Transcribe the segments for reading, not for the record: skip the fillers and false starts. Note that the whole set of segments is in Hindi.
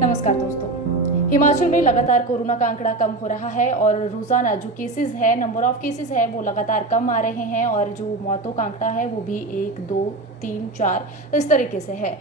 नमस्कार दोस्तों। हिमाचल में लगातार कोरोना का आंकड़ा कम हो रहा है और रोजाना जो केसेस है, नंबर ऑफ केसेस है वो लगातार कम आ रहे हैं और जो मौतों का आंकड़ा है वो भी 1, 2, 3, 4 इस तरीके से है।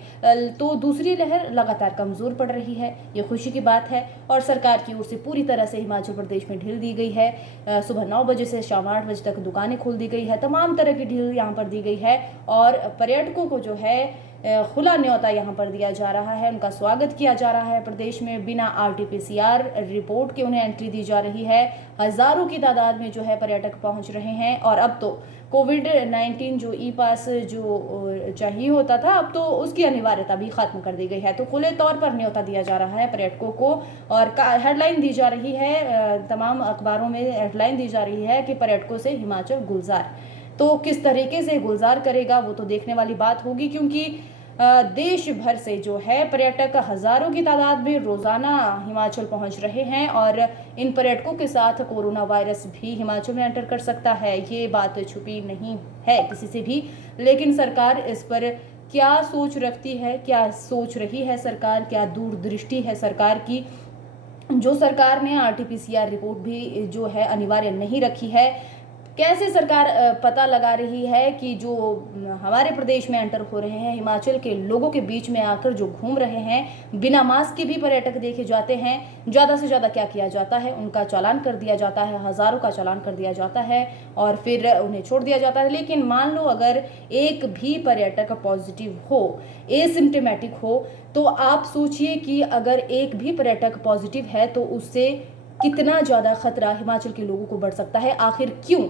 तो दूसरी लहर लगातार कमजोर पड़ रही है, ये खुशी की बात है। और सरकार की ओर से पूरी तरह से हिमाचल प्रदेश में ढील दी गई है। सुबह 9 बजे से शाम 8 बजे तक दुकानें खोल दी गई है, तमाम तरह की ढील यहाँ पर दी गई है। और पर्यटकों को जो है खुला न्योता यहाँ पर दिया जा रहा है, उनका स्वागत किया जा रहा है। प्रदेश में बिना RT-PCR रिपोर्ट के उन्हें एंट्री दी जा रही है। हजारों की तादाद में जो है पर्यटक पहुंच रहे हैं। और अब तो कोविड-19 जो ई-पास जो चाहिए होता था, अब तो उसकी अनिवार्यता भी खत्म कर दी गई है। तो खुले तौर पर न्योता दिया जा रहा है पर्यटकों को। और हेडलाइन दी जा रही है, तमाम अखबारों में हेडलाइन दी जा रही है कि पर्यटकों से हिमाचल गुलजार। तो किस तरीके से गुलजार करेगा वो तो देखने वाली बात होगी, क्योंकि देश भर से जो है पर्यटक हजारों की तादाद में रोजाना हिमाचल पहुंच रहे हैं। और इन पर्यटकों के साथ कोरोना वायरस भी हिमाचल में एंटर कर सकता है, ये बात छुपी नहीं है किसी से भी। लेकिन सरकार इस पर क्या सोच रखती है, क्या सोच रही है सरकार, क्या दूरदृष्टि है सरकार की। जो सरकार ने RT-PCR रिपोर्ट भी जो है अनिवार्य नहीं रखी है, कैसे सरकार पता लगा रही है कि जो हमारे प्रदेश में एंटर हो रहे हैं, हिमाचल के लोगों के बीच में आकर जो घूम रहे हैं, बिना मास्क के भी पर्यटक देखे जाते हैं। ज़्यादा से ज़्यादा क्या किया जाता है, उनका चालान कर दिया जाता है, हज़ारों का चालान कर दिया जाता है और फिर उन्हें छोड़ दिया जाता है। लेकिन मान लो अगर एक भी पर्यटक पॉजिटिव हो, एसिम्प्टोमेटिक हो, तो आप सोचिए कि अगर एक भी पर्यटक पॉजिटिव है तो उससे कितना ज़्यादा खतरा हिमाचल के लोगों को बढ़ सकता है। आखिर क्यों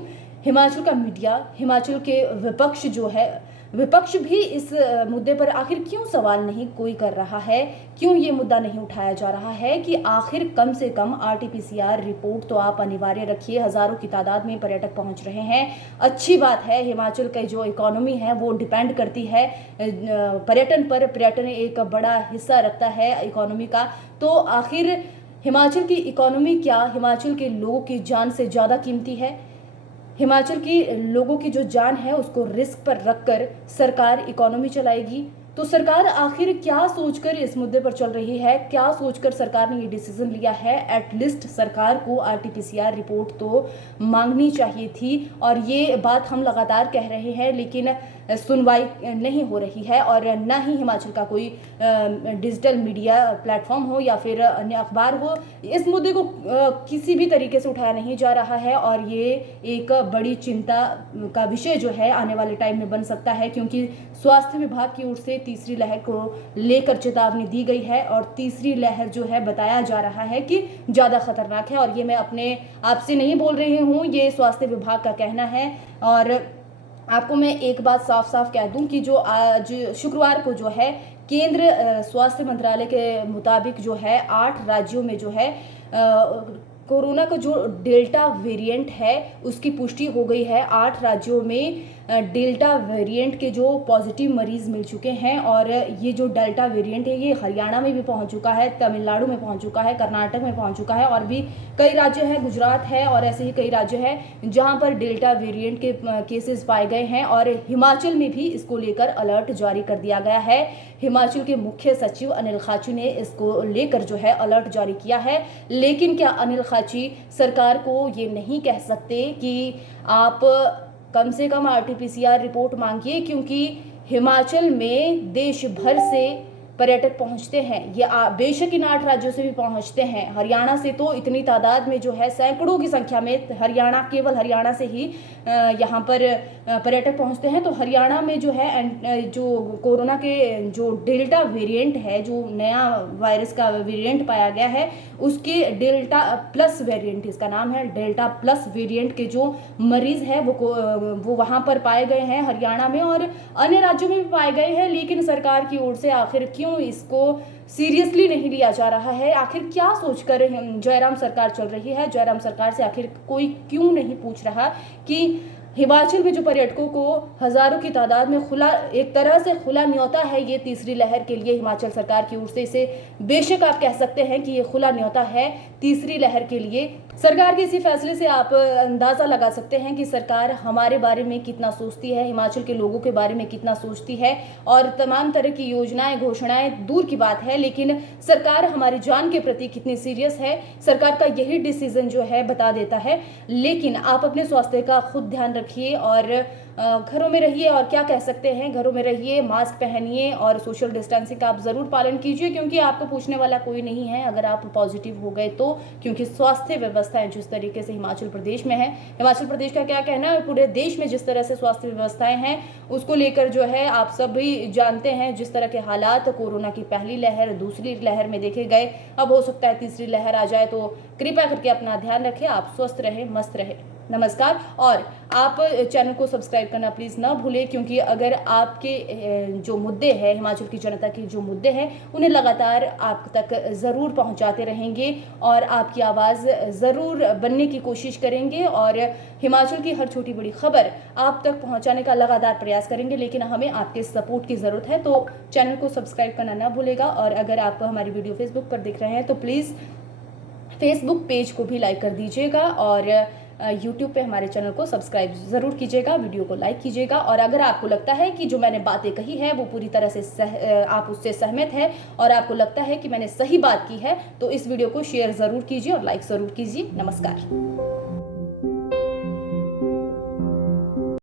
हिमाचल का मीडिया, हिमाचल के विपक्ष जो है, विपक्ष भी इस मुद्दे पर आखिर क्यों सवाल नहीं कोई कर रहा है, क्यों ये मुद्दा नहीं उठाया जा रहा है कि आखिर कम से कम RT-PCR रिपोर्ट तो आप अनिवार्य रखिए। हजारों की तादाद में पर्यटक पहुंच रहे हैं, अच्छी बात है। हिमाचल की जो इकोनॉमी है वो डिपेंड करती है पर्यटन पर। पर्यटन एक बड़ा हिस्सा रखता है इकोनॉमी का। तो आखिर हिमाचल की इकोनॉमी क्या हिमाचल के लोगों की जान से ज़्यादा कीमती है? हिमाचल की लोगों की जो जान है उसको रिस्क पर रखकर सरकार इकोनॉमी चलाएगी। तो सरकार आखिर क्या सोचकर इस मुद्दे पर चल रही है, क्या सोचकर सरकार ने ये डिसीजन लिया है? एटलीस्ट सरकार को RT-PCR रिपोर्ट तो मांगनी चाहिए थी। और ये बात हम लगातार कह रहे हैं, लेकिन सुनवाई नहीं हो रही है। और न ही हिमाचल का कोई डिजिटल मीडिया प्लेटफॉर्म हो या फिर अन्य अखबार हो, इस मुद्दे को किसी भी तरीके से उठाया नहीं जा रहा है। और ये एक बड़ी चिंता का विषय जो है आने वाले टाइम में बन सकता है, क्योंकि स्वास्थ्य विभाग की ओर से तीसरी लहर को लेकर चेतावनी दी गई है। और तीसरी लहर जो है बताया जा रहा है कि ज़्यादा खतरनाक है। और ये मैं अपने आप से नहीं बोल रही हूँ, ये स्वास्थ्य विभाग का कहना है। और आपको मैं एक बात साफ साफ कह दूं कि जो आज शुक्रवार को जो है केंद्र स्वास्थ्य मंत्रालय के मुताबिक जो है 8 राज्यों में जो है कोरोना का जो डेल्टा वेरिएंट है उसकी पुष्टि हो गई है। 8 राज्यों में डेल्टा वेरिएंट के जो पॉजिटिव मरीज मिल चुके हैं। और ये जो डेल्टा वेरिएंट है ये हरियाणा में भी पहुंच चुका है, तमिलनाडु में पहुंच चुका है, कर्नाटक में पहुंच चुका है और भी कई राज्य हैं, गुजरात है और ऐसे ही कई राज्य हैं जहां पर डेल्टा वेरिएंट के केसेस पाए गए हैं। और हिमाचल में भी इसको लेकर अलर्ट जारी कर दिया गया है। हिमाचल के मुख्य सचिव अनिल खाची ने इसको लेकर जो है अलर्ट जारी किया है। लेकिन क्या अनिल खाची सरकार को ये नहीं कह सकते कि आप कम से कम RT-PCR रिपोर्ट मांगिए, क्योंकि हिमाचल में देश भर से पर्यटक पहुंचते हैं। ये बेशक इन 8 राज्यों से भी पहुंचते हैं। हरियाणा से तो इतनी तादाद में जो है सैकड़ों की संख्या में हरियाणा, केवल हरियाणा से ही यहाँ पर पर्यटक पहुंचते हैं। तो हरियाणा में जो है जो कोरोना के जो डेल्टा वेरिएंट है, जो नया वायरस का वेरिएंट पाया गया है, उसके डेल्टा प्लस वेरिएंट, इसका नाम है डेल्टा प्लस वेरिएंट के जो मरीज है वो वहाँ पर पाए गए हैं हरियाणा में और अन्य राज्यों में भी पाए गए हैं। लेकिन सरकार की ओर से आखिर क्यों इसको सीरियसली नहीं लिया जा रहा है? आखिर क्या सोचकर जयराम सरकार चल रही है? जयराम सरकार से आखिर कोई क्यों नहीं पूछ रहा कि हिमाचल में जो पर्यटकों को हजारों की तादाद में खुला, एक तरह से खुला न्योता है ये तीसरी लहर के लिए हिमाचल सरकार की ओर से। इसे बेशक आप कह सकते हैं कि ये खुला न्योता है तीसरी लहर के लिए। सरकार के इसी फैसले से आप अंदाज़ा लगा सकते हैं कि सरकार हमारे बारे में कितना सोचती है, हिमाचल के लोगों के बारे में कितना सोचती है। और तमाम तरह की योजनाएं, घोषणाएं दूर की बात है, लेकिन सरकार हमारी जान के प्रति कितनी सीरियस है, सरकार का यही डिसीजन जो है बता देता है। लेकिन आप अपने स्वास्थ्य का खुद ध्यान रखिए और घरों में रहिए। और क्या कह सकते हैं, घरों में रहिए, मास्क पहनिए और सोशल डिस्टेंसिंग का आप ज़रूर पालन कीजिए, क्योंकि आपको पूछने वाला कोई नहीं है अगर आप पॉजिटिव हो गए तो। क्योंकि स्वास्थ्य व्यवस्थाएं जिस तरीके से हिमाचल प्रदेश में है, हिमाचल प्रदेश का क्या कहना है, पूरे देश में जिस तरह से स्वास्थ्य व्यवस्थाएं हैं उसको लेकर जो है आप सभी जानते हैं। जिस तरह के हालात कोरोना की पहली लहर, दूसरी लहर में देखे गए, अब हो सकता है तीसरी लहर आ जाए, तो कृपया करके अपना ध्यान रखें, आप स्वस्थ रहें, मस्त रहें। नमस्कार। और आप चैनल को सब्सक्राइब करना प्लीज़ ना भूलें, क्योंकि अगर आपके जो मुद्दे हैं, हिमाचल की जनता के जो मुद्दे हैं, उन्हें लगातार आप तक ज़रूर पहुंचाते रहेंगे और आपकी आवाज़ ज़रूर बनने की कोशिश करेंगे और हिमाचल की हर छोटी बड़ी खबर आप तक पहुंचाने का लगातार प्रयास करेंगे। लेकिन हमें आपके सपोर्ट की ज़रूरत है, तो चैनल को सब्सक्राइब करना ना भूलेगा। और अगर आप हमारी वीडियो फेसबुक पर देख रहे हैं तो प्लीज़ फेसबुक पेज को भी लाइक कर दीजिएगा और यूट्यूब पे हमारे चैनल को सब्सक्राइब ज़रूर कीजिएगा, वीडियो को लाइक कीजिएगा। और अगर आपको लगता है कि जो मैंने बातें कही है वो पूरी तरह से आप उससे सहमत है और आपको लगता है कि मैंने सही बात की है, तो इस वीडियो को शेयर ज़रूर कीजिए और लाइक ज़रूर कीजिए। नमस्कार।